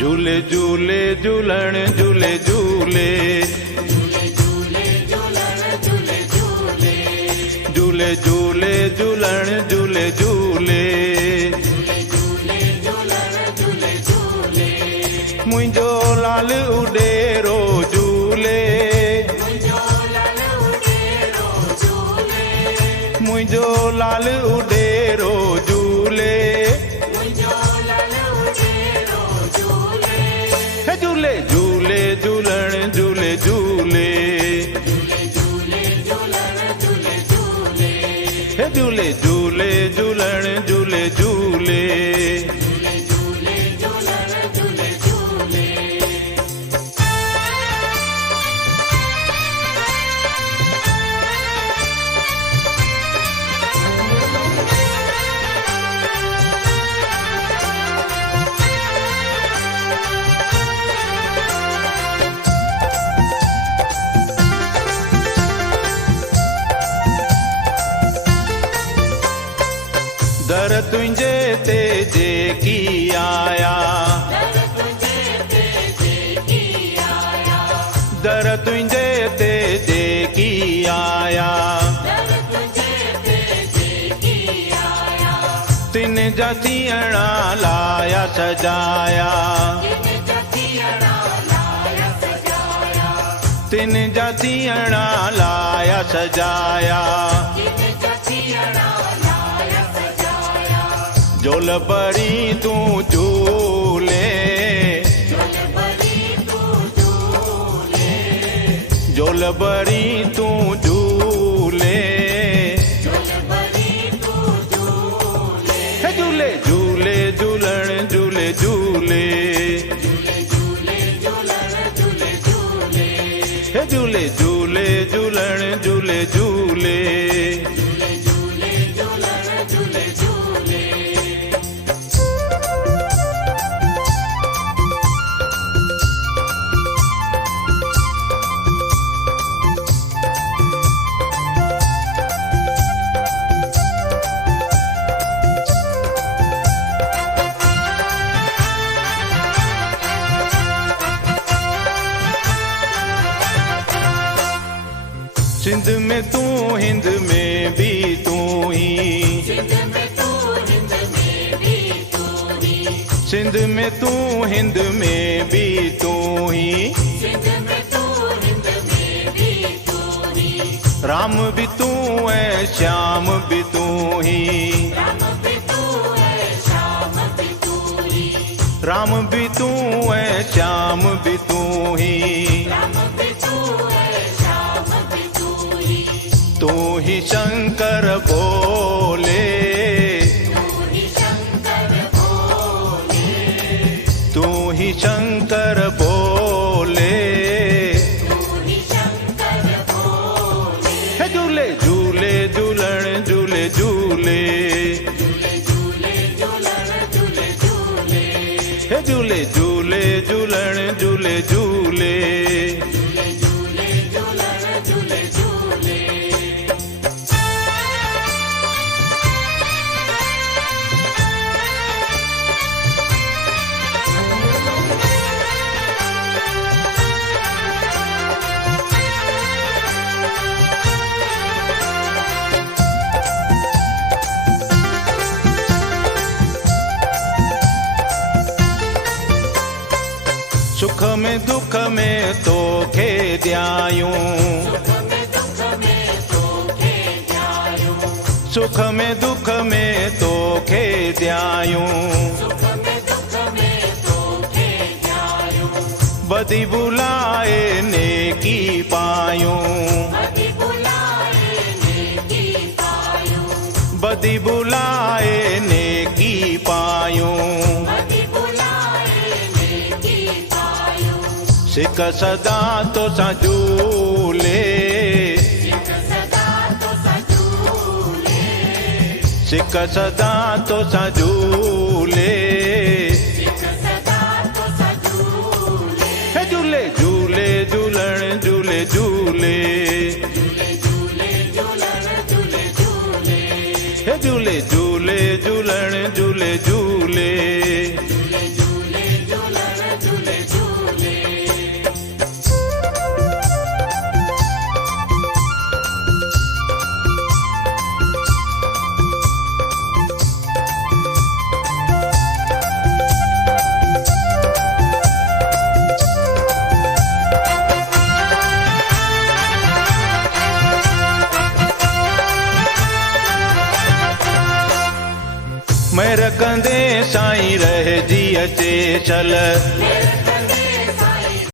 झूले झूले झूलण झूले झूले झूले झूले झूलण झूले झूले मुंहिंजो लाल उडेरो झूले मुंहिंजो लाल उडेरो झूले झूले झूले झूलण झूले झूले झूले झूले झूलण झूले झूले दर तुंहिंजे ते जेकी आया दर तुंहिंजे ते जेकी आया तिन जा थियणा लाया सजाया तिन जा थियणा लाया सजाया झोल भरी तूं झूले झोल भरी तूं झूले झूले झूले झूलण झूले झूले झूले झूले झूलण झूले झूले सिंध में तू हिंद में भी तू ही सिंध में तू हिंद में भी तू ही राम भी तू है श्याम भी तू ही राम भी तू है श्याम भी तू ही तू ही शंकर बोले तू ही शंकर बोले झूले झूले झूलण झूले झूले झूले झूले झूलण झूले झूले सुख में दुख में तोखे ध्यायूं सुख में दुख में तोखे ध्यायूं बदी बुलाए नेकी पायूं बदी बुलाए नेकी पायूं सिक सदा तो सा झूले सिक सदा तो सा झूले झूले झूले झूलण झूले झूले झूले झूले झूलण झूले झूले साईं रह जी अचे चल।